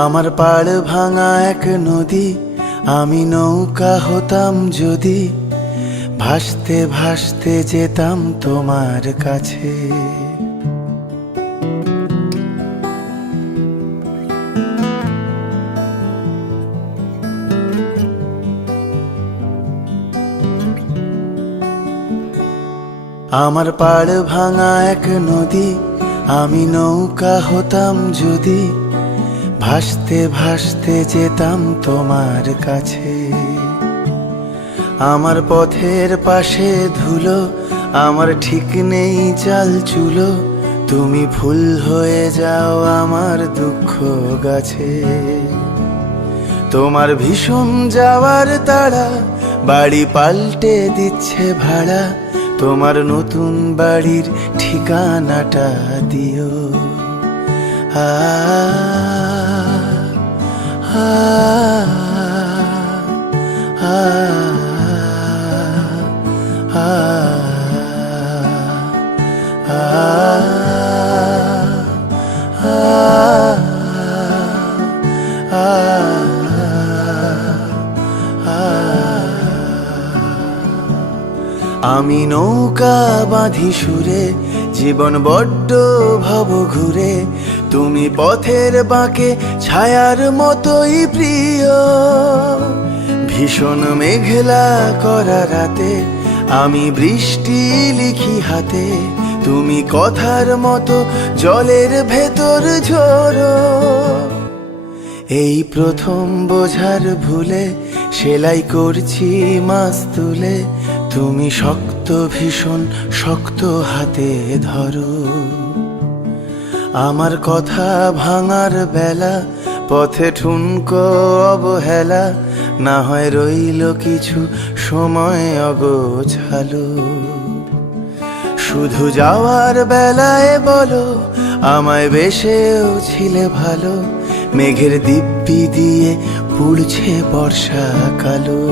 আমার পাড় ভাঙা এক নদী, আমি নৌকা হতাম যদি, ভাসতে ভাসতে যেতাম তোমার কাছে। আমার পাড় ভাঙা এক নদী, আমি নৌকা হতাম যদি, ভাসতে ভাসতে যেতাম তোমার কাছে। আমার পথের পাশে ধুলো, আমার ঠিক নেই চাল চুলো, তুমি ফুল হয়ে যাও আমার দুঃখ গাছে। তোমার ভীষণ যাওয়ার তাড়া, বাড়ি পাল্টে দিচ্ছে ভাড়া, তোমার নতুন বাড়ির ঠিকানাটা দিও। আ আ আ আমি নৌকা বাঁধি সুরে, জীবন বড্ড ভব ঘুরে, তুমি পথের বাঁকে ছায়ার মতোই প্রিয়। ভীষণ মেঘলা করা রাতে, আমি বৃষ্টি লিখি হাতে, তুমি কথার মতো জলের ভেতর ঝরো। এই প্রথম বোঝার ভুলে, সেলাই করছি মাছ তুলে, তুমি শক্ত ভীষণ শক্ত হাতে ধরো। আমার কথা ভাঙার বেলা, পথে ঠুনকো অবহেলা, না হয় রইল কিছু সময় অগোছালো। শুধু যাওয়ার বেলায় বলো, আমায় বেশেও ছিলে ভালো, মেঘের দিব্যি দিয়ে পুড়ছে বর্ষা কালো।